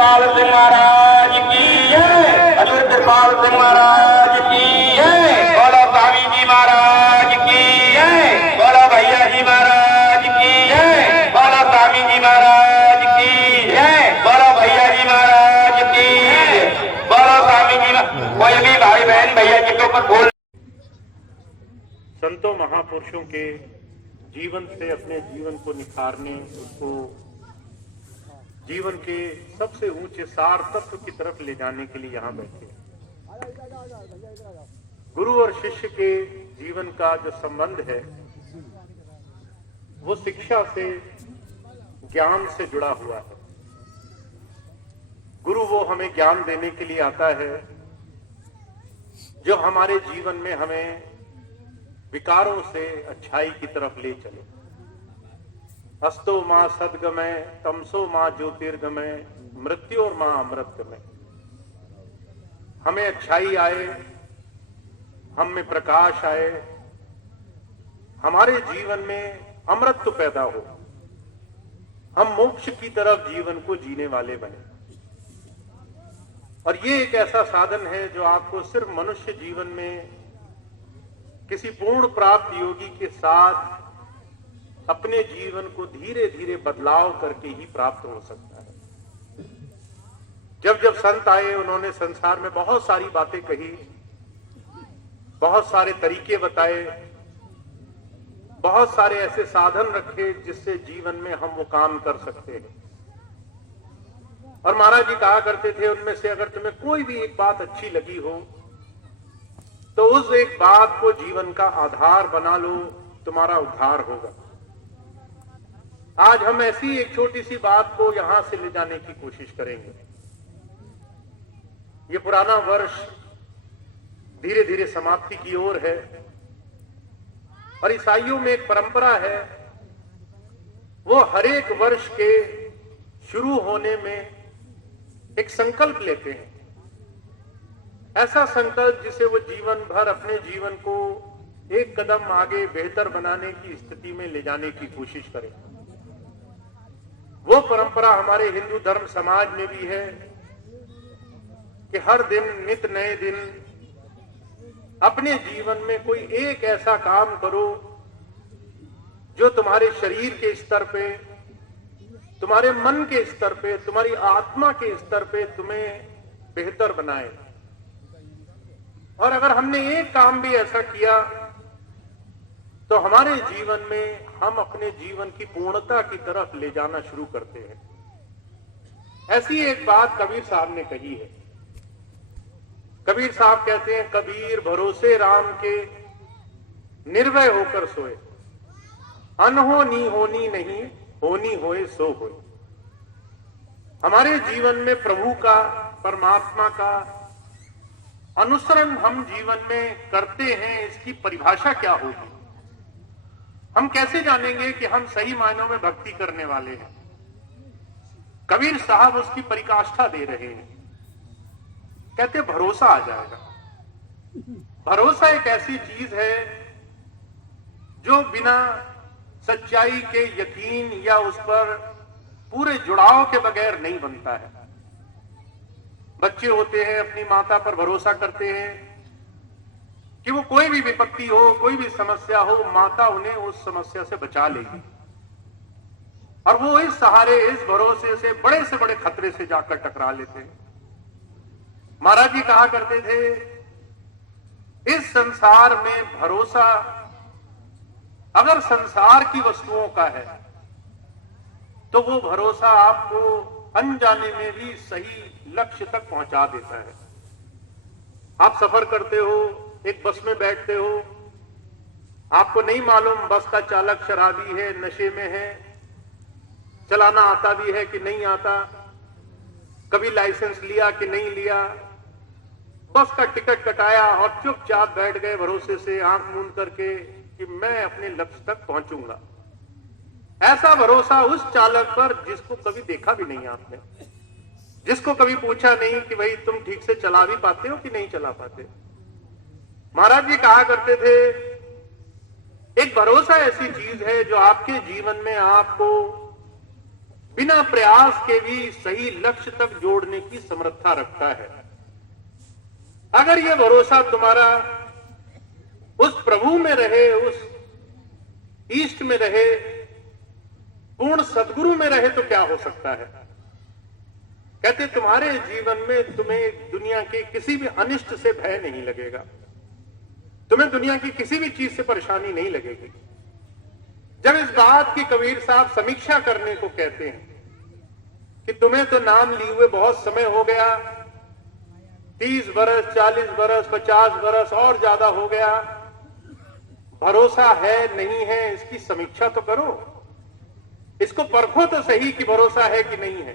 कृपाल सिंह महाराज की जय, हजूर कृपाल सिंह महाराज की जय, बोलो स्वामी जी महाराज की जय, बोलो भैया जी महाराज की जय, बोलो स्वामी जी महाराज की जय, बोलो भैया जी महाराज की जय, बोलो स्वामी जी। कोई भी भाई बहन भैया जी के ऊपर बोल। संतों महापुरुषों के जीवन से अपने जीवन को निखारने, उसको जीवन के सबसे ऊंचे सार तत्व की तरफ ले जाने के लिए यहाँ बैठे हैं। गुरु और शिष्य के जीवन का जो संबंध है वो शिक्षा से, ज्ञान से जुड़ा हुआ है। गुरु वो हमें ज्ञान देने के लिए आता है जो हमारे जीवन में हमें विकारों से अच्छाई की तरफ ले चले। अस्तो मां सद्गमय, तमसो मां ज्योतिर्गमय, मृत्योर मां अमृतगमय। हमें अच्छाई आए, हम में प्रकाश आए, हमारे जीवन में अमृत पैदा हो, हम मोक्ष की तरफ जीवन को जीने वाले बने। और ये एक ऐसा साधन है जो आपको सिर्फ मनुष्य जीवन में किसी पूर्ण प्राप्त योगी के साथ अपने जीवन को धीरे धीरे बदलाव करके ही प्राप्त हो सकता है। जब जब संत आए उन्होंने संसार में बहुत सारी बातें कही, बहुत सारे तरीके बताए, बहुत सारे ऐसे साधन रखे जिससे जीवन में हम वो काम कर सकते हैं। और महाराज जी कहा करते थे उनमें से अगर तुम्हें कोई भी एक बात अच्छी लगी हो तो उस एक बात को जीवन का आधार बना लो, तुम्हारा उद्धार होगा। आज हम ऐसी एक छोटी सी बात को यहां से ले जाने की कोशिश करेंगे। ये पुराना वर्ष धीरे धीरे समाप्ति की ओर है और ईसाइयों में एक परंपरा है, वो हर एक वर्ष के शुरू होने में एक संकल्प लेते हैं। ऐसा संकल्प जिसे वो जीवन भर अपने जीवन को एक कदम आगे बेहतर बनाने की स्थिति में ले जाने की कोशिश करें। वो परंपरा हमारे हिंदू धर्म समाज में भी है कि हर दिन नित नए दिन अपने जीवन में कोई एक ऐसा काम करो जो तुम्हारे शरीर के स्तर पे, तुम्हारे मन के स्तर पे, तुम्हारी आत्मा के स्तर पे तुम्हें बेहतर बनाए। और अगर हमने एक काम भी ऐसा किया तो हमारे जीवन में हम अपने जीवन की पूर्णता की तरफ ले जाना शुरू करते हैं। ऐसी एक बात कबीर साहब ने कही है। कबीर साहब कहते हैं, कबीर भरोसे राम के निर्भय होकर सोए, अनहोनी होनी नहीं, होनी होए सो होए। हमारे जीवन में प्रभु का, परमात्मा का अनुसरण हम जीवन में करते हैं, इसकी परिभाषा क्या होगी? हम कैसे जानेंगे कि हम सही मायनों में भक्ति करने वाले हैं? कबीर साहब उसकी परिकाष्ठा दे रहे हैं। कहते भरोसा आ जाएगा। भरोसा एक ऐसी चीज है जो बिना सच्चाई के यकीन या उस पर पूरे जुड़ाव के बगैर नहीं बनता है। बच्चे होते हैं, अपनी माता पर भरोसा करते हैं कि वो कोई भी विपत्ति हो, कोई भी समस्या हो, माता उन्हें उस समस्या से बचा लेगी। और वो इस सहारे, इस भरोसे से बड़े खतरे से जाकर टकरा लेते हैं। महाराज जी कहा करते थे, इस संसार में भरोसा अगर संसार की वस्तुओं का है तो वो भरोसा आपको अनजाने में भी सही लक्ष्य तक पहुंचा देता है। आप सफर करते हो, एक बस में बैठते हो, आपको नहीं मालूम बस का चालक शराबी है, नशे में है, चलाना आता भी है कि नहीं आता, कभी लाइसेंस लिया कि नहीं लिया, बस का टिकट कटाया और चुपचाप बैठ गए भरोसे से आंख मूंद करके कि मैं अपने लक्ष्य तक पहुंचूंगा। ऐसा भरोसा उस चालक पर जिसको कभी देखा भी नहीं आपने, जिसको कभी पूछा नहीं कि भाई तुम ठीक से चला भी पाते हो कि नहीं चला पाते। महाराज जी कहा करते थे, एक भरोसा ऐसी चीज है जो आपके जीवन में आपको बिना प्रयास के भी सही लक्ष्य तक जोड़ने की समर्था रखता है। अगर यह भरोसा तुम्हारा उस प्रभु में रहे, उस ईष्ट में रहे, पूर्ण सद्गुरु में रहे, तो क्या हो सकता है? कहते तुम्हारे जीवन में तुम्हें दुनिया के किसी भी अनिष्ट से भय नहीं लगेगा, तुम्हें दुनिया की किसी भी चीज से परेशानी नहीं लगेगी। जब इस बात की कबीर साहब समीक्षा करने को कहते हैं कि तुम्हें तो नाम लिए हुए बहुत समय हो गया, 30 बरस, 40 बरस, 50 बरस और ज्यादा हो गया, भरोसा है नहीं है, इसकी समीक्षा तो करो, इसको परखो तो सही कि भरोसा है कि नहीं है।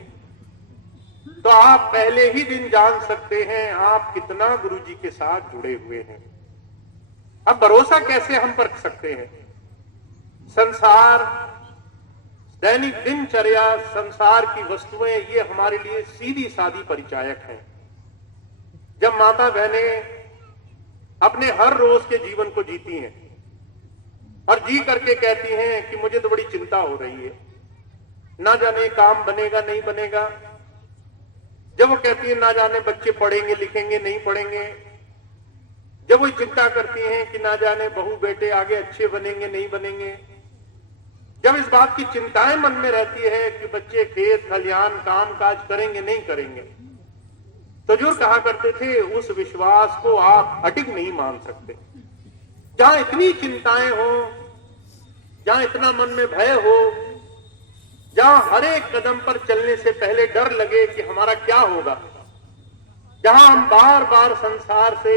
तो आप पहले ही दिन जान सकते हैं आप कितना गुरुजी के साथ जुड़े हुए हैं। अब भरोसा कैसे हम परख सकते हैं? संसार, दैनिक दिनचर्या, संसार की वस्तुएं, ये हमारे लिए सीधी सादी परिचायक हैं। जब माता बहनें अपने हर रोज के जीवन को जीती हैं और जी करके कहती हैं कि मुझे तो बड़ी चिंता हो रही है, ना जाने काम बनेगा नहीं बनेगा। जब वो कहती है ना जाने बच्चे पढ़ेंगे लिखेंगे नहीं पढ़ेंगे, जब वो चिंता करती हैं कि ना जाने बहू बेटे आगे अच्छे बनेंगे नहीं बनेंगे, जब इस बात की चिंताएं मन में रहती है कि बच्चे खेत खलिहान काम काज करेंगे नहीं करेंगे, तो जो कहा करते थे उस विश्वास को आप अटिक नहीं मान सकते। जहां इतनी चिंताएं हो, जहां इतना मन में भय हो, जहां हर एक कदम पर चलने से पहले डर लगे कि हमारा क्या होगा, जहां हम बार बार संसार से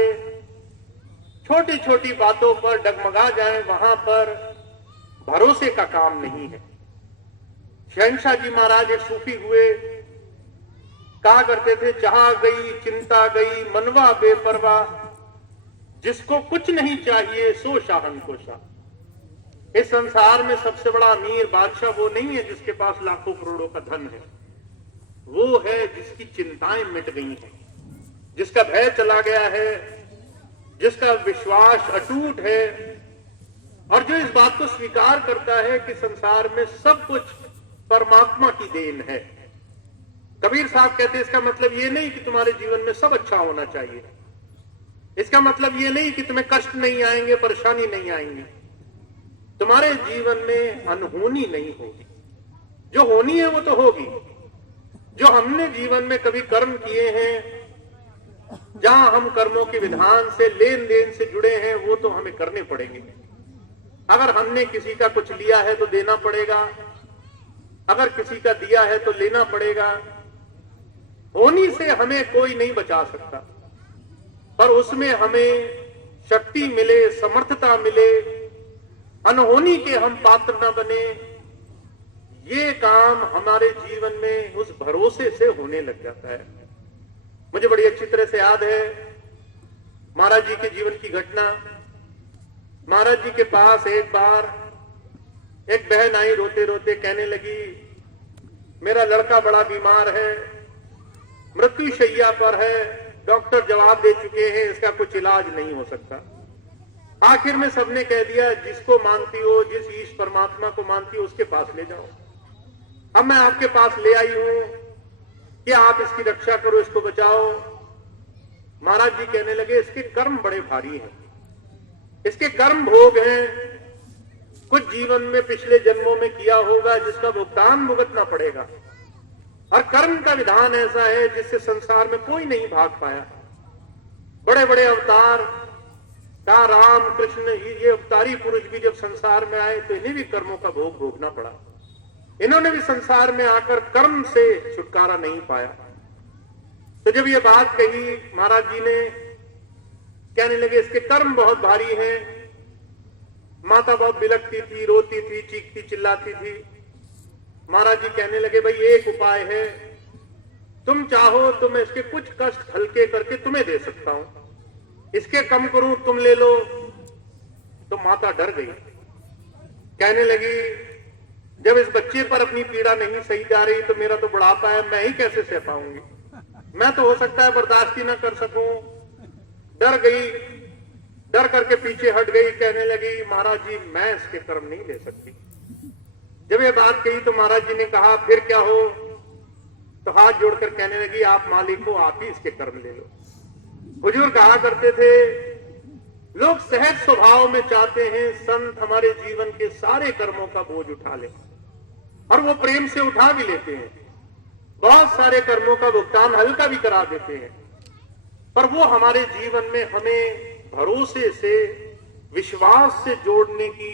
छोटी छोटी बातों पर डगमगा जाएं, वहां पर भरोसे का काम नहीं है। शहंशाह जी महाराज एक सूफी हुए, कहा करते थे चाह गई चिंता गई मनवा बेपरवाह, जिसको कुछ नहीं चाहिए सो शाहन को शाह। इस संसार में सबसे बड़ा अमीर बादशाह वो नहीं है जिसके पास लाखों करोड़ों का धन है, वो है जिसकी चिंताएं मिट गई हैं, जिसका भय चला गया है, जिसका विश्वास अटूट है, और जो इस बात को स्वीकार करता है कि संसार में सब कुछ परमात्मा की देन है। कबीर साहब कहते हैं इसका मतलब ये नहीं कि तुम्हारे जीवन में सब अच्छा होना चाहिए, इसका मतलब ये नहीं कि तुम्हें कष्ट नहीं आएंगे, परेशानी नहीं आएंगी, तुम्हारे जीवन में अनहोनी नहीं होगी, जो होनी है वो तो होगी। जो हमने जीवन में कभी कर्म किए हैं, जहां हम कर्मों के विधान से लेन देन से जुड़े हैं, वो तो हमें करने पड़ेंगे। अगर हमने किसी का कुछ लिया है तो देना पड़ेगा, अगर किसी का दिया है तो लेना पड़ेगा। होनी से हमें कोई नहीं बचा सकता, पर उसमें हमें शक्ति मिले, समर्थता मिले, अनहोनी के हम पात्र न बने, ये काम हमारे जीवन में उस भरोसे से होने लग जाता है। मुझे बड़ी अच्छी तरह से याद है महाराज जी के जीवन की घटना। महाराज जी के पास एक बार एक बहन आई, रोते रोते कहने लगी मेरा लड़का बड़ा बीमार है, मृत्यु शैया पर है, डॉक्टर जवाब दे चुके हैं इसका कुछ इलाज नहीं हो सकता। आखिर में सबने कह दिया जिसको मानती हो, जिस ईश परमात्मा को मानती हो उसके पास ले जाओ। अब मैं आपके पास ले आई हूं कि आप इसकी रक्षा करो, इसको बचाओ। महाराज जी कहने लगे इसके कर्म बड़े भारी हैं, इसके कर्म भोग हैं, कुछ जीवन में पिछले जन्मों में किया होगा जिसका भुगतान भुगतना पड़ेगा, और कर्म का विधान ऐसा है जिससे संसार में कोई नहीं भाग पाया। बड़े बड़े अवतार का राम कृष्ण, ये अवतारी पुरुष भी जब संसार में आए तो इन्हें भी कर्मों का भोग भोगना पड़ा, इन्होंने भी संसार में आकर कर्म से छुटकारा नहीं पाया। तो जब ये बात कही महाराज जी ने, कहने लगे इसके कर्म बहुत भारी हैं। माता बहुत बिलखती थी, रोती थी, चीखती चिल्लाती थी। महाराज जी कहने लगे भाई एक उपाय है, तुम चाहो तो मैं इसके कुछ कष्ट हल्के करके तुम्हें दे सकता हूं, इसके कम करूं तुम ले लो। तो माता डर गई, कहने लगी जब इस बच्चे पर अपनी पीड़ा नहीं सही जा रही तो मेरा तो बुढ़ापा है, मैं ही कैसे सह पाऊंगी, मैं तो हो सकता है बर्दाश्त ही ना कर सकूं। डर गई, डर करके पीछे हट गई, कहने लगी महाराज जी मैं इसके कर्म नहीं ले सकती, जब ये बात कही तो महाराज जी ने कहा फिर क्या हो? तो हाथ जोड़कर कहने लगी, आप मालिक हो, आप ही इसके कर्म ले लो। हुजूर कहा करते थे, लोग सहज स्वभाव में चाहते हैं संत हमारे जीवन के सारे कर्मों का बोझ उठा ले, और वो प्रेम से उठा भी लेते हैं। बहुत सारे कर्मों का भुगतान हल्का भी करा देते हैं, पर वो हमारे जीवन में हमें भरोसे से, विश्वास से जोड़ने की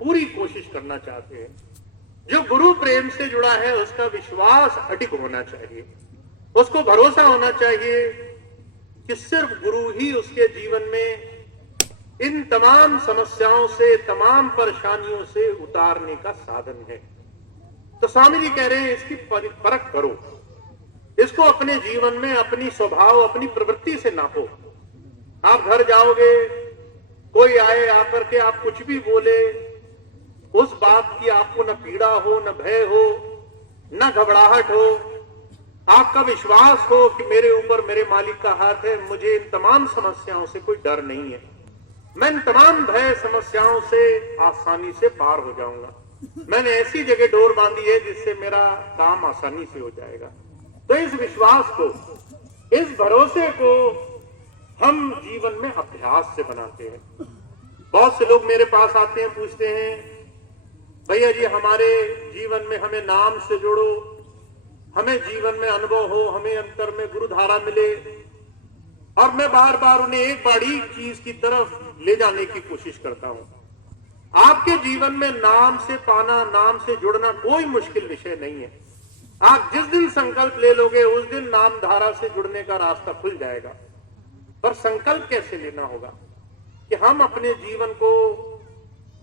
पूरी कोशिश करना चाहते हैं। जो गुरु प्रेम से जुड़ा है उसका विश्वास अडिग होना चाहिए, उसको भरोसा होना चाहिए कि सिर्फ गुरु ही उसके जीवन में इन तमाम समस्याओं से, तमाम परेशानियों से उतारने का साधन है। तो स्वामी जी कह रहे हैं इसकी परख करो, इसको अपने जीवन में अपनी स्वभाव, अपनी प्रवृत्ति से नापो। आप घर जाओगे, कोई आए आकर के आप कुछ भी बोले, उस बात की आपको न पीड़ा हो, न भय हो, न घबराहट हो, आपका विश्वास हो कि मेरे ऊपर मेरे मालिक का हाथ है, मुझे इन तमाम समस्याओं से कोई डर नहीं है, मैं इन तमाम भय समस्याओं से आसानी से पार हो जाऊंगा। मैंने ऐसी जगह डोर बांधी है जिससे मेरा काम आसानी से हो जाएगा। तो इस विश्वास को, इस भरोसे को हम जीवन में अभ्यास से बनाते हैं। बहुत से लोग मेरे पास आते हैं, पूछते हैं, भैया जी हमारे जीवन में हमें नाम से जोड़ो, हमें जीवन में अनुभव हो, हमें अंतर में गुरु धारा मिले। और मैं बार बार उन्हें एक बारीक चीज की तरफ ले जाने की कोशिश करता हूं। आपके जीवन में नाम से पाना, नाम से जुड़ना कोई मुश्किल विषय नहीं है। आप जिस दिन संकल्प ले लोगे उस दिन नाम धारा से जुड़ने का रास्ता खुल जाएगा। पर संकल्प कैसे लेना होगा कि हम अपने जीवन को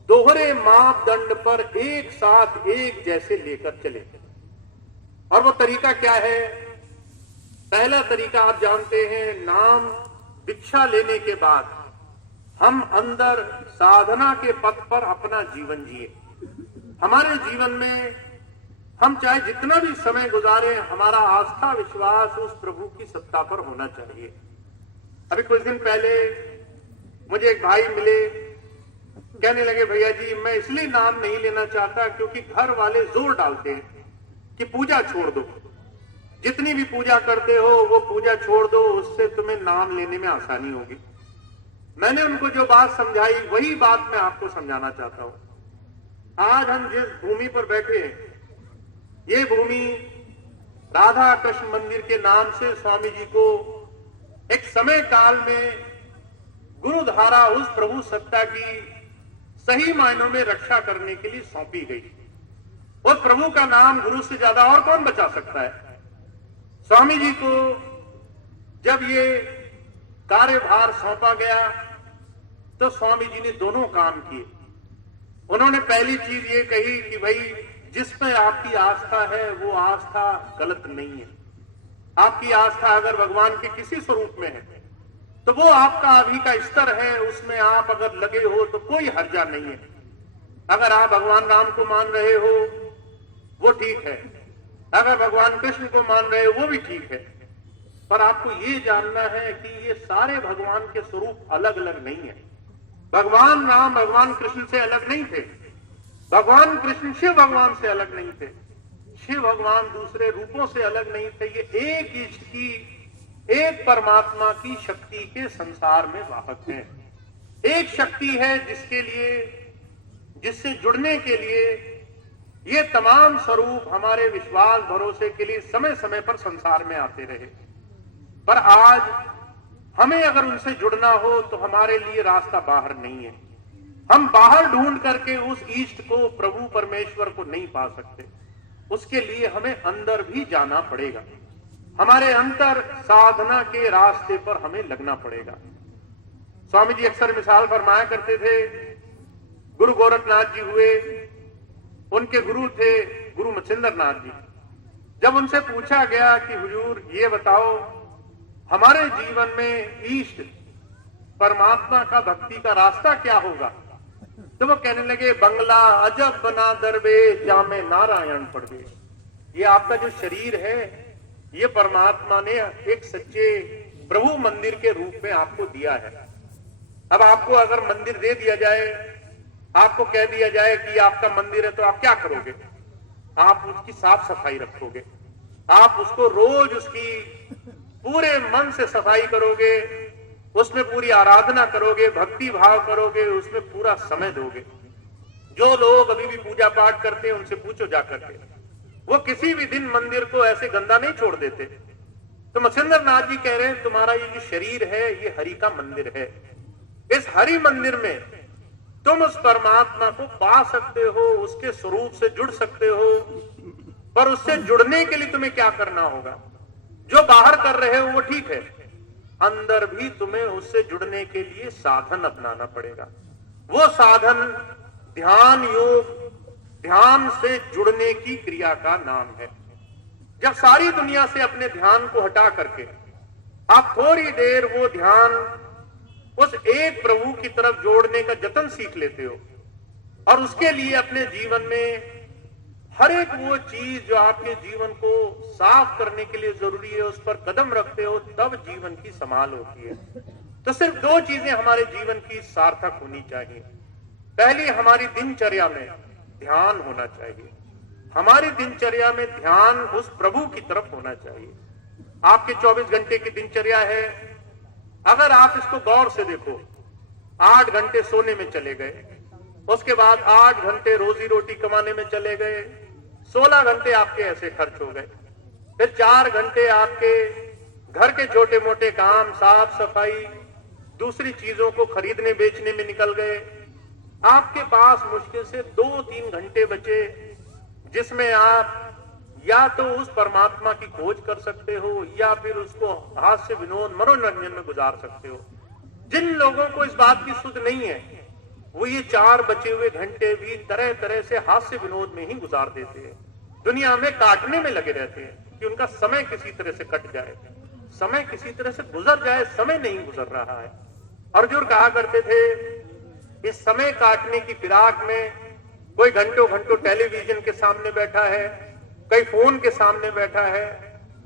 दोहरे मापदंड पर एक साथ एक जैसे लेकर चले। और वो तरीका क्या है? पहला तरीका आप जानते हैं, नाम दीक्षा लेने के बाद हम अंदर साधना के पथ पर अपना जीवन जिए। हमारे जीवन में हम चाहे जितना भी समय गुजारे, हमारा आस्था विश्वास उस प्रभु की सत्ता पर होना चाहिए। अभी कुछ दिन पहले मुझे एक भाई मिले, कहने लगे, भैया जी मैं इसलिए नाम नहीं लेना चाहता क्योंकि घर वाले जोर डालते हैं कि पूजा छोड़ दो, जितनी भी पूजा करते हो वो पूजा छोड़ दो, उससे तुम्हें नाम लेने में आसानी होगी। मैंने उनको जो बात समझाई वही बात मैं आपको समझाना चाहता हूं। आज हम जिस भूमि पर बैठे हैं, ये भूमि राधा कृष्ण मंदिर के नाम से स्वामी जी को एक समय काल में गुरु धारा, उस प्रभु सत्ता की सही मायनों में रक्षा करने के लिए सौंपी गई। उस प्रभु का नाम गुरु से ज्यादा और कौन बचा सकता है? स्वामी जी को जब ये कार्यभार सौंपा गया तो स्वामी जी ने दोनों काम किए। उन्होंने पहली चीज ये कही कि भाई जिसमें आपकी आस्था है वो आस्था गलत नहीं है। आपकी आस्था अगर भगवान के किसी स्वरूप में है तो वो आपका अभी का स्तर है, उसमें आप अगर लगे हो तो कोई हर्जा नहीं है। अगर आप भगवान राम को मान रहे हो वो ठीक है, अगर भगवान कृष्ण को मान रहे हो वो भी ठीक है, पर आपको ये जानना है कि ये सारे भगवान के स्वरूप अलग अलग नहीं है। भगवान राम भगवान कृष्ण से अलग नहीं थे, भगवान कृष्ण शिव भगवान से अलग नहीं थे, शिव भगवान दूसरे रूपों से अलग नहीं थे। ये एक इष्ट की, एक परमात्मा की शक्ति के संसार में वाहक हैं। एक शक्ति है जिसके लिए, जिससे जुड़ने के लिए ये तमाम स्वरूप हमारे विश्वास भरोसे के लिए समय समय पर संसार में आते रहे। पर आज हमें अगर उनसे जुड़ना हो तो हमारे लिए रास्ता बाहर नहीं है। हम बाहर ढूंढ करके उस इष्ट को, प्रभु परमेश्वर को नहीं पा सकते। उसके लिए हमें अंदर भी जाना पड़ेगा। हमारे अंतर साधना के रास्ते पर हमें लगना पड़ेगा। स्वामी जी अक्सर मिसाल फरमाया करते थे, गुरु गोरखनाथ जी हुए, उनके गुरु थे गुरु मच्छिंद्र नाथ जी। जब उनसे पूछा गया कि हुजूर ये बताओ हमारे जीवन में इष्ट परमात्मा का भक्ति का रास्ता क्या होगा, तो वो कहने लगे, बंगला अजब बना दरवेश जामे नारायण पढ़ गए। ये आपका जो शरीर है ये परमात्मा ने एक सच्चे प्रभु मंदिर के रूप में आपको दिया है। अब आपको अगर मंदिर दे दिया जाए आपको कह दिया जाए कि आपका मंदिर है तो आप क्या करोगे? आप उसकी साफ सफाई रखोगे, आप उसको रोज उसकी पूरे मन से सफाई करोगे, उसमें पूरी आराधना करोगे, भक्ति भाव करोगे, उसमें पूरा समय दोगे। जो लोग अभी भी पूजा पाठ करते हैं उनसे पूछो जाकर के, वो किसी भी दिन मंदिर को ऐसे गंदा नहीं छोड़ देते। तो मत्स्येंद्र नाथ जी कह रहे हैं तुम्हारा ये जो शरीर है ये हरि का मंदिर है। इस हरि मंदिर में तुम उस परमात्मा को पा सकते हो, उसके स्वरूप से जुड़ सकते हो, पर उससे जुड़ने के लिए तुम्हें क्या करना होगा? जो बाहर कर रहे हो वो ठीक है, अंदर भी तुम्हें उससे जुड़ने के लिए साधन अपनाना पड़ेगा। वो साधन ध्यान योग, ध्यान से जुड़ने की क्रिया का नाम है। जब सारी दुनिया से अपने ध्यान को हटा करके आप थोड़ी देर वो ध्यान उस एक प्रभु की तरफ जोड़ने का जतन सीख लेते हो और उसके लिए अपने जीवन में हर एक वो चीज जो आपके जीवन को साफ करने के लिए जरूरी है उस पर कदम रखते हो, तब जीवन की संभाल होती है। तो सिर्फ दो चीजें हमारे जीवन की सार्थक होनी चाहिए। पहली, हमारी दिनचर्या में ध्यान होना चाहिए। हमारी दिनचर्या में ध्यान उस प्रभु की तरफ होना चाहिए। आपके 24 घंटे की दिनचर्या है, अगर आप इसको गौर से देखो, 8 घंटे सोने में चले गए, उसके बाद 8 घंटे रोजी रोटी कमाने में चले गए, 16 घंटे आपके ऐसे खर्च हो गए, फिर 4 घंटे आपके घर के छोटे मोटे काम, साफ सफाई, दूसरी चीजों को खरीदने बेचने में निकल गए। आपके पास मुश्किल से 2-3 घंटे बचे जिसमें आप या तो उस परमात्मा की खोज कर सकते हो या फिर उसको हास्य विनोद मनोरंजन में गुजार सकते हो। जिन लोगों को इस बात की सुध नहीं है वो ये 4 बचे हुए घंटे भी तरह तरह से हास्य विनोद में ही गुजार देते हैं, दुनिया में काटने में लगे रहते हैं कि उनका समय किसी तरह से कट जाए, समय किसी तरह से गुजर जाए। समय नहीं गुजर रहा है। अर्जुन कहा करते थे इस समय काटने की फिराक में कोई घंटों घंटों टेलीविजन के सामने बैठा है, कोई फोन के सामने बैठा है,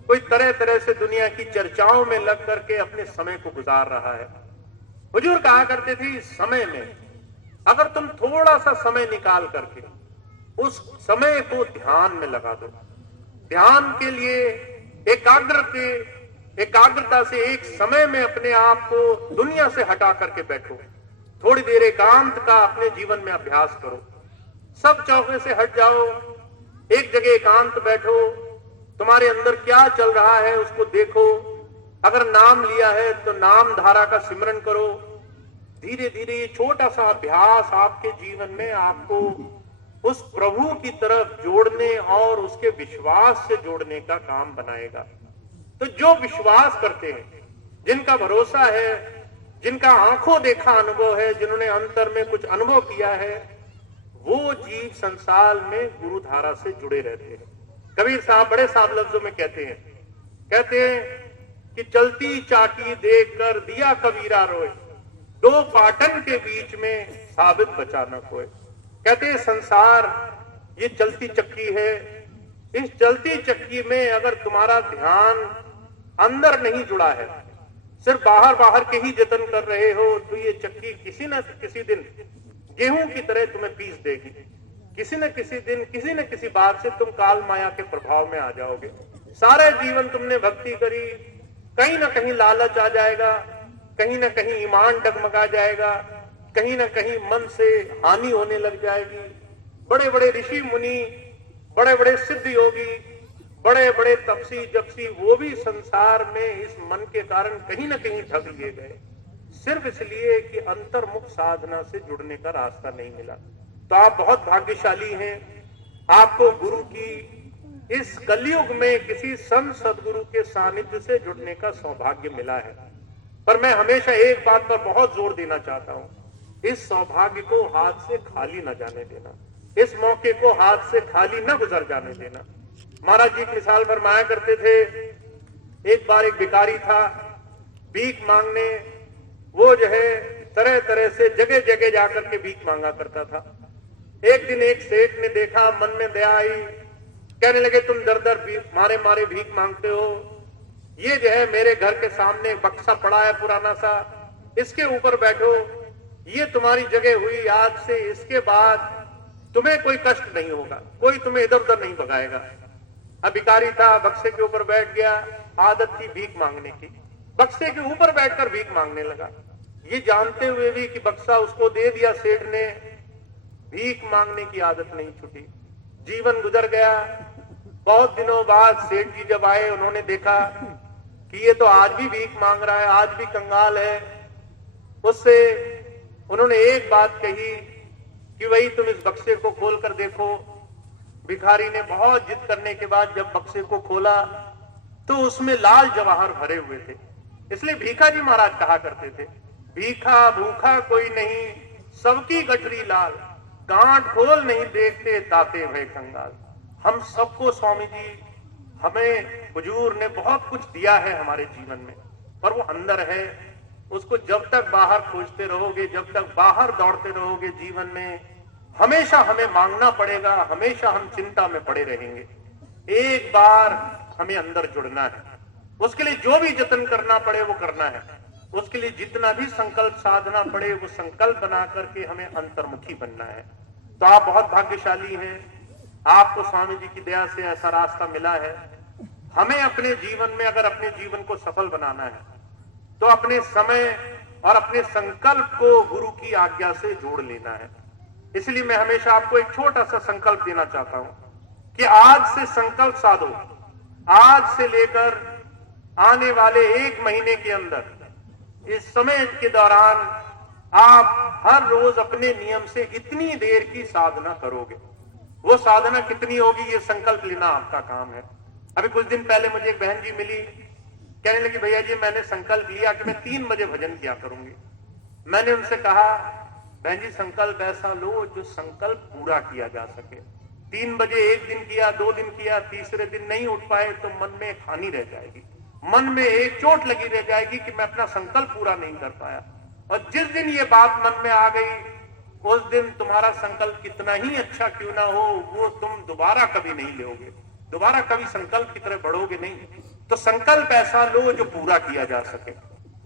कोई तरह तरह से दुनिया की चर्चाओं में लग करके अपने समय को गुजार रहा है। हुजूर कहा करते थे इस समय में अगर तुम थोड़ा सा समय निकाल करके उस समय को ध्यान में लगा दो, ध्यान के लिए एकाग्रता से एक समय में अपने आप को दुनिया से हटा करके बैठो, थोड़ी देर एकांत का अपने जीवन में अभ्यास करो, सब चौके से हट जाओ, एक जगह एकांत बैठो, तुम्हारे अंदर क्या चल रहा है उसको देखो। अगर नाम लिया है तो नाम धारा का सिमरन करो। धीरे धीरे ये छोटा सा अभ्यास आपके जीवन में आपको उस प्रभु की तरफ जोड़ने और उसके विश्वास से जोड़ने का काम बनाएगा। तो जो विश्वास करते हैं, जिनका भरोसा है, जिनका आंखों देखा अनुभव है, जिन्होंने अंतर में कुछ अनुभव किया है, वो जीव संसार में गुरु धारा से जुड़े रहते हैं। कबीर साहब बड़े साफ लफ्जों में कहते हैं कि चलती चाकी देख कर दिया कबीरा रोए, 2 पाटन के बीच में साबित बचा न कोई। कहते हैं संसार ये चलती चक्की है, इस चलती चक्की में अगर तुम्हारा ध्यान अंदर नहीं जुड़ा है, सिर्फ बाहर बाहर के ही जतन कर रहे हो, तो ये चक्की किसी न किसी दिन गेहूं की तरह तुम्हें पीस देगी। किसी न किसी दिन किसी न किसी बात से तुम काल माया के प्रभाव में आ जाओगे। सारे जीवन तुमने भक्ति करी, कहीं ना कहीं लालच आ जाएगा, कहीं ना कहीं ईमान डगमगा जाएगा, कहीं ना कहीं मन से हानि होने लग जाएगी। बड़े बड़े ऋषि मुनि, बड़े बड़े सिद्ध योगी, बड़े बड़े तपसी जपसी, वो भी संसार में इस मन के कारण कहीं ना कहीं ढक लिए गए, सिर्फ इसलिए कि अंतर्मुख साधना से जुड़ने का रास्ता नहीं मिला। तो आप बहुत भाग्यशाली हैं, आपको गुरु की इस कलयुग में किसी संत सदगुरु के सानिध्य से जुड़ने का सौभाग्य मिला है। पर मैं हमेशा एक बात पर बहुत जोर देना चाहता हूं, इस सौभाग्य को हाथ से खाली न जाने देना, इस मौके को हाथ से खाली न गुजर जाने देना। महाराज जी एक मिसाल फरमाया करते थे, एक बार एक भिखारी था, भीख मांगने वो जो है तरह तरह से जगह जगह जाकर के भीख मांगा करता था। एक दिन एक सेठ ने देखा, मन में दया आई, कहने लगे तुम दर दर मारे मारे भीख मांगते हो, ये जो है मेरे घर के सामने बक्सा पड़ा है पुराना सा, इसके ऊपर बैठो, ये तुम्हारी जगह हुई आज से, इसके बाद तुम्हें कोई कष्ट नहीं होगा, कोई तुम्हें इधर उधर नहीं भगाएगा। अब भिखारी था, बक्से के ऊपर बैठ गया, आदत थी भीख मांगने की, बक्से के ऊपर बैठकर भीख मांगने लगा। ये जानते हुए भी कि बक्सा उसको दे दिया सेठ ने, भीख मांगने की आदत नहीं छूटी। जीवन गुजर गया। बहुत दिनों बाद सेठ जी जब आए, उन्होंने देखा कि ये तो आज भी भीख मांग रहा है, आज भी कंगाल है। उससे उन्होंने एक बात कही कि भाई तुम इस बक्से को खोल कर देखो। भिखारी ने बहुत जिद करने के बाद जब बक्से को खोला तो उसमें लाल जवाहर भरे हुए थे। इसलिए भीखा जी महाराज कहा करते थे, भीखा भूखा कोई नहीं, सबकी गठरी लाल, गांठ खोल नहीं देखते ताते भय कंगाल। हम सबको स्वामी जी, हमें हुजूर ने बहुत कुछ दिया है हमारे जीवन में, पर वो अंदर है। उसको जब तक बाहर खोजते रहोगे, जब तक बाहर दौड़ते रहोगे जीवन में, हमेशा हमें मांगना पड़ेगा, हमेशा हम चिंता में पड़े रहेंगे। एक बार हमें अंदर जुड़ना है, उसके लिए जो भी जतन करना पड़े वो करना है, उसके लिए जितना भी संकल्प साधना पड़े वो संकल्प बना करके हमें अंतर्मुखी बनना है। तो आप बहुत भाग्यशाली हैं, आपको स्वामी जी की दया से ऐसा रास्ता मिला है। हमें अपने जीवन में अगर अपने जीवन को सफल बनाना है तो अपने समय और अपने संकल्प को गुरु की आज्ञा से जोड़ लेना है। इसलिए मैं हमेशा आपको एक छोटा सा संकल्प देना चाहता हूं कि आज से संकल्प साधो, आज से लेकर आने वाले 1 महीने के अंदर, इस समय के दौरान आप हर रोज अपने नियम से इतनी देर की साधना करोगे। वो साधना कितनी होगी ये संकल्प लेना आपका काम है। अभी कुछ दिन पहले मुझे एक बहन जी मिली, कहने लगी भैया जी मैंने संकल्प लिया कि मैं 3 बजे भजन किया करूंगी। मैंने उनसे कहा बहन जी संकल्प ऐसा लो जो संकल्प पूरा किया जा सके। 3 बजे एक दिन किया, 2 दिन किया, तीसरे दिन नहीं उठ पाए तो मन में एक हानि रह जाएगी, मन में एक चोट लगी रह जाएगी कि मैं अपना संकल्प पूरा नहीं कर पाया। और जिस दिन ये बात मन में आ गई उस दिन तुम्हारा संकल्प कितना ही अच्छा क्यों ना हो, वो तुम दोबारा कभी नहीं लोगे, दोबारा कभी संकल्प की तरह बढ़ोगे नहीं। तो संकल्प ऐसा लो जो पूरा किया जा सके।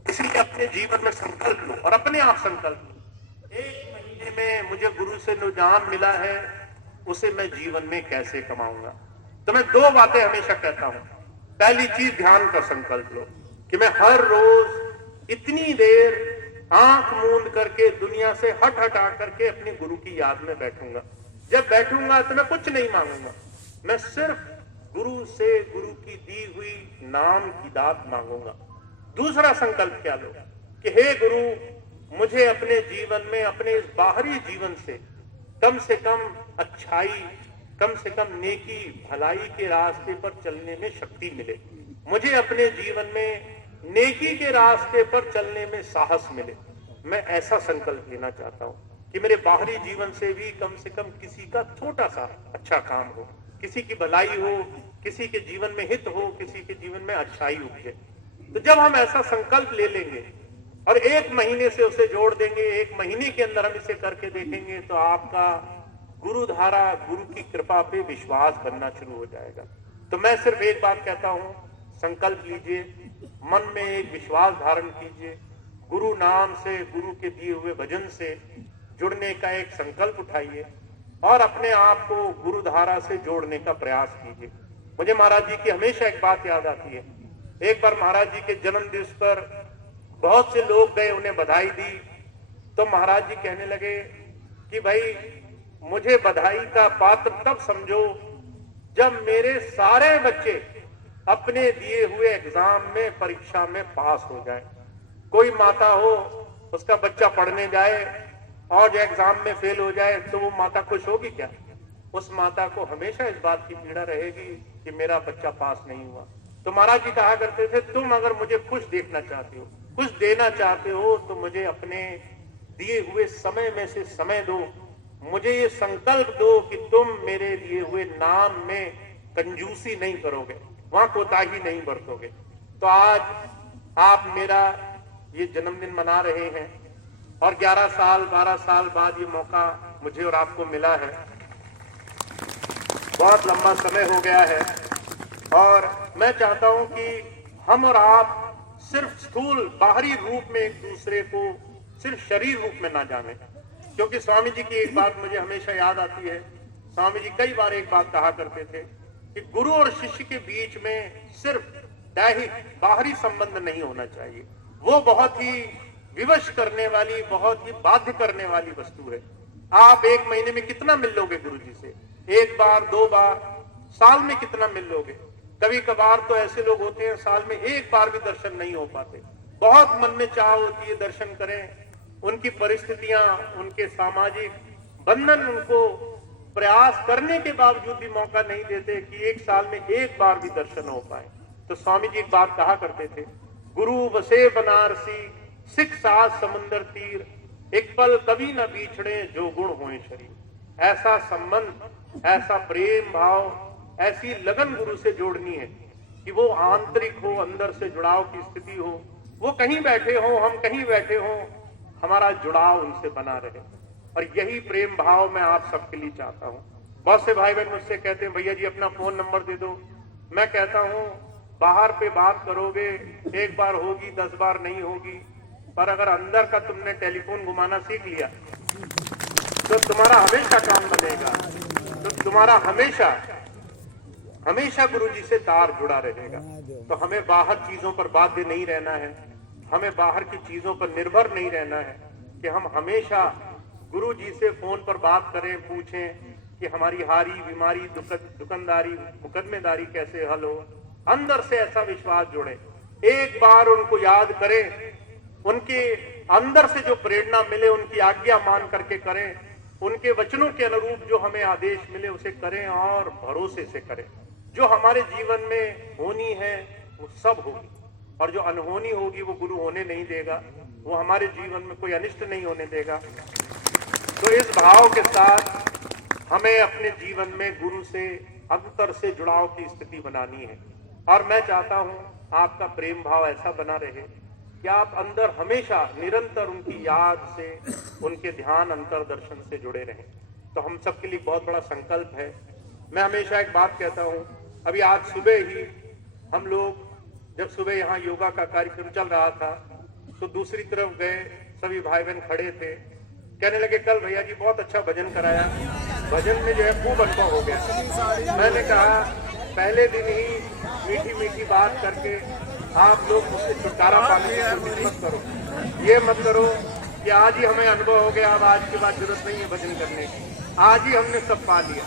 इसलिए अपने जीवन में संकल्प लो और अपने आप संकल्प लो। 1 महीने में मुझे गुरु से जो ज्ञान मिला है उसे मैं जीवन में कैसे कमाऊंगा। तो मैं 2 बातें हमेशा कहता हूं। पहली चीज ध्यान का संकल्प लो कि मैं हर रोज इतनी देर आंख मूंद करके दुनिया से हटा करके अपने गुरु की याद में बैठूंगा। जब बैठूंगा तो मैं कुछ नहीं मांगूंगा, मैं सिर्फ गुरु से गुरु की दी हुई नाम की दात मांगूंगा। दूसरा संकल्प क्या लो कि हे गुरु मुझे अपने जीवन में, अपने इस बाहरी जीवन से कम अच्छाई, कम से कम नेकी भलाई के रास्ते पर चलने में शक्ति मिले। मुझे अपने जीवन में नेकी के रास्ते पर चलने में साहस मिले। मैं ऐसा संकल्प लेना चाहता हूं कि मेरे बाहरी जीवन से भी कम से कम किसी का छोटा सा अच्छा काम हो, किसी की भलाई हो, किसी के जीवन में हित हो, किसी के जीवन में अच्छाई उपजे। तो जब हम ऐसा संकल्प ले लेंगे और 1 महीने से उसे जोड़ देंगे, 1 महीने के अंदर हम इसे करके देखेंगे तो आपका गुरु धारा, गुरु की कृपा पे विश्वास बनना शुरू हो जाएगा। तो मैं सिर्फ एक बात कहता हूं, संकल्प लीजिए, मन में एक विश्वास धारण कीजिए, गुरु नाम से, गुरु के दिए हुए भजन से जुड़ने का एक संकल्प उठाइए और अपने आप को गुरु धारा से जोड़ने का प्रयास कीजिए। मुझे महाराज जी की हमेशा एक बात याद आती है। एक बार महाराज जी के जन्म दिवस पर बहुत से लोग गए, उन्हें बधाई दी, तो महाराज जी कहने लगे कि भाई मुझे बधाई का पात्र तब समझो जब मेरे सारे बच्चे अपने दिए हुए एग्जाम में, परीक्षा में पास हो जाए। कोई माता हो, उसका बच्चा पढ़ने जाए और जो एग्जाम में फेल हो जाए तो वो माता खुश होगी क्या? उस माता को हमेशा इस बात की पीड़ा रहेगी कि मेरा बच्चा पास नहीं हुआ। तो महाराज जी कहा करते थे, तुम अगर मुझे खुश देखना चाहते हो, कुछ देना चाहते हो, तो मुझे अपने दिए हुए समय में से समय दो, मुझे ये संकल्प दो कि तुम मेरे दिए हुए नाम में कंजूसी नहीं करोगे, वहां कोताही नहीं बरतोगे। तो आज आप मेरा ये जन्मदिन मना रहे हैं और 11 साल 12 साल बाद ये मौका मुझे और आपको मिला है। बहुत लंबा समय हो गया है और मैं चाहता हूं कि हम और आप सिर्फ स्थूल बाहरी रूप में एक दूसरे को सिर्फ शरीर रूप में ना जाने। क्योंकि स्वामी जी की एक बात मुझे हमेशा याद आती है। स्वामी जी कई बार एक बात कहा करते थे कि गुरु और शिष्य के बीच में सिर्फ दैहिक बाहरी संबंध नहीं होना चाहिए, वो बहुत ही विवश करने वाली, बहुत ही बाध्य करने वाली वस्तु है। आप एक महीने में कितना मिल लोगे गुरु जी से? एक बार, 2 बार, साल में कितना मिल लोगे? कभी कभार तो ऐसे लोग होते हैं साल में एक बार भी दर्शन नहीं हो पाते। बहुत मन में चाह होती है दर्शन करें, उनकी परिस्थितियां, उनके सामाजिक बंधन उनको प्रयास करने के बावजूद भी मौका नहीं देते कि एक साल में एक बार भी दर्शन हो पाए। तो स्वामी जी एक बात कहा करते थे, गुरु बसे बनारसी सिख साथ समुंदर तीर, एक पल कभी न बिछड़े जो गुण होए शरीर। ऐसा संबंध, ऐसा प्रेम भाव, ऐसी लगन गुरु से जोड़नी है कि वो आंतरिक हो, अंदर से जुड़ाव की स्थिति हो। वो कहीं बैठे हो, हम कहीं बैठे हो, हमारा जुड़ाव उनसे बना रहे। और यही प्रेम भाव मैं आप सबके लिए चाहता हूँ। बहुत से भाई बहन मुझसे कहते हैं भैया जी अपना फोन नंबर दे दो। मैं कहता हूँ बाहर पे बात करोगे, एक बार होगी, 10 बार नहीं होगी, पर अगर अंदर का तुमने टेलीफोन घुमाना सीख लिया तो तुम्हारा हमेशा काम बनेगा। तो तुम्हारा हमेशा हमेशा गुरु जी से तार जुड़ा रहेगा। तो हमें बाहर चीजों पर बाध्य नहीं रहना है, हमें बाहर की चीजों पर निर्भर नहीं रहना है कि हम हमेशा गुरु जी से फोन पर बात करें, पूछें कि हमारी हारी बीमारी, दुकानदारी, मुकदमेदारी कैसे हल हो। अंदर से ऐसा विश्वास जोड़े, एक बार उनको याद करें, उनके अंदर से जो प्रेरणा मिले उनकी आज्ञा मान करके करें, उनके वचनों के अनुरूप जो हमें आदेश मिले उसे करें और भरोसे से करें। जो हमारे जीवन में होनी है वो सब होगी, और जो अनहोनी होगी वो गुरु होने नहीं देगा, वो हमारे जीवन में कोई अनिष्ट नहीं होने देगा। तो इस भाव के साथ हमें अपने जीवन में गुरु से अंतर से जुड़ाव की स्थिति बनानी है। और मैं चाहता हूं आपका प्रेम भाव ऐसा बना रहे कि आप अंदर हमेशा निरंतर उनकी याद से, उनके ध्यान अंतर दर्शन से जुड़े रहें। तो हम सबके लिए बहुत बड़ा संकल्प है। मैं हमेशा एक बात कहता हूं, अभी आज सुबह ही हम लोग जब सुबह यहाँ योगा का कार्यक्रम चल रहा था तो दूसरी तरफ गए, सभी भाई बहन खड़े थे, कहने लगे कल भैया जी बहुत अच्छा भजन कराया, भजन में जो है खूब अनुभव हो गया। मैंने कहा पहले दिन ही मीठी मीठी बात करके आप लोग मुझसे छुटकारा पाने की कोशिश मत करो। ये मत करो कि आज ही हमें अनुभव हो गया, अब आज के बाद जरूरत नहीं है भजन करने की, आज ही हमने सब पा लिया।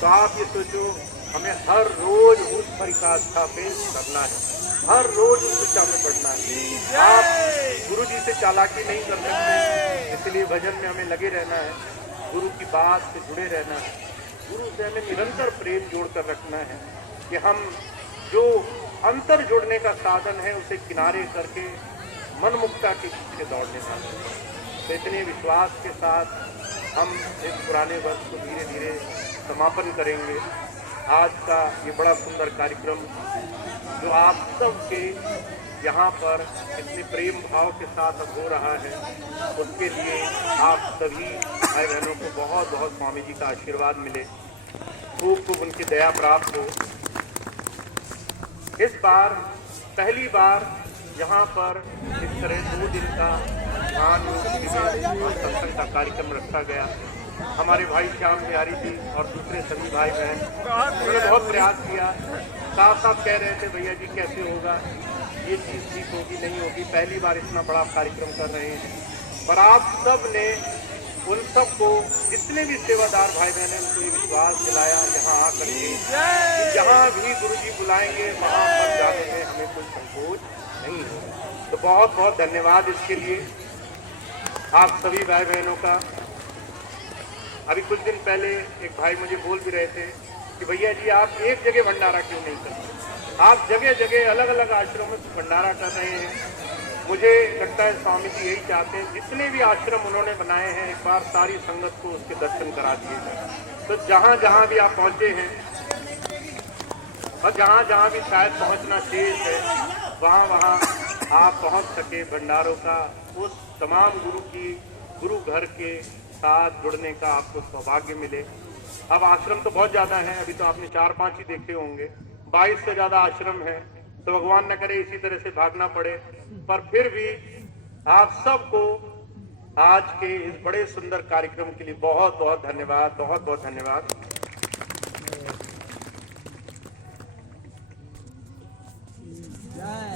तो आप ये सोचो हमें हर रोज उस परिकाष्ठा पे करना है, हर रोज उस दिशा में बढ़ना है। आप गुरु जी से चालाकी नहीं कर सकते, इसलिए भजन में हमें लगे रहना है, गुरु की बात से जुड़े रहना है, गुरु से हमें निरंतर प्रेम जोड़कर रखना है कि हम जो अंतर जोड़ने का साधन है उसे किनारे करके मनमुक्ता के पीछे दौड़ने वाले। तो इतने विश्वास के साथ हम इस पुराने वर्ष को धीरे धीरे समापन करेंगे। आज का ये बड़ा सुंदर कार्यक्रम जो आप सब के यहाँ पर इतने प्रेम भाव के साथ अब हो रहा है, उसके लिए आप सभी भाई बहनों को बहुत बहुत स्वामी जी का आशीर्वाद मिले, खूब खूब उनकी दया प्राप्त हो। इस बार पहली बार यहाँ पर इस तरह 2 दिन का ध्यान और सत्संग का कार्यक्रम रखा गया। हमारे भाई श्याम बिहारी जी और दूसरे सभी भाई बहन उन्होंने बहुत प्रयास किया, साथ साथ कह रहे थे भैया जी कैसे होगा, ये चीज़ ठीक होगी नहीं होगी, पहली बार इतना बड़ा कार्यक्रम कर रहे हैं। पर आप सब ने उन सबको, जितने भी सेवादार भाई बहन हैं, उनको ये विश्वास दिलाया यहाँ आकर के जहाँ भी गुरु जी बुलाएंगे वहाँ पर जाने में हमें कोई संकोच नहीं है। तो बहुत बहुत धन्यवाद इसके लिए आप सभी भाई बहनों का। अभी कुछ दिन पहले एक भाई मुझे बोल भी रहे थे कि भैया जी आप एक जगह भंडारा क्यों नहीं करते, आप जगह जगह अलग अलग आश्रमों में भंडारा कर रहे हैं। मुझे लगता है स्वामी जी यही चाहते हैं, जितने भी आश्रम उन्होंने बनाए हैं एक बार सारी संगत को उसके दर्शन करा दिए जाए। तो जहाँ जहाँ भी आप पहुँचे हैं और जहाँ जहाँ भी शायद पहुँचना शेष है, वहाँ वहाँ आप पहुँच सके, भंडारों का उस तमाम गुरु घर के साथ जुड़ने का आपको सौभाग्य मिले। अब आश्रम तो बहुत ज़्यादा है, अभी तो आपने 4-5 ही देखे होंगे, 22 से ज़्यादा आश्रम है। तो भगवान न करे इसी तरह से भागना पड़े, पर फिर भी आप सबको आज के इस बड़े सुंदर कार्यक्रम के लिए बहुत बहुत धन्यवाद, बहुत बहुत धन्यवाद। जय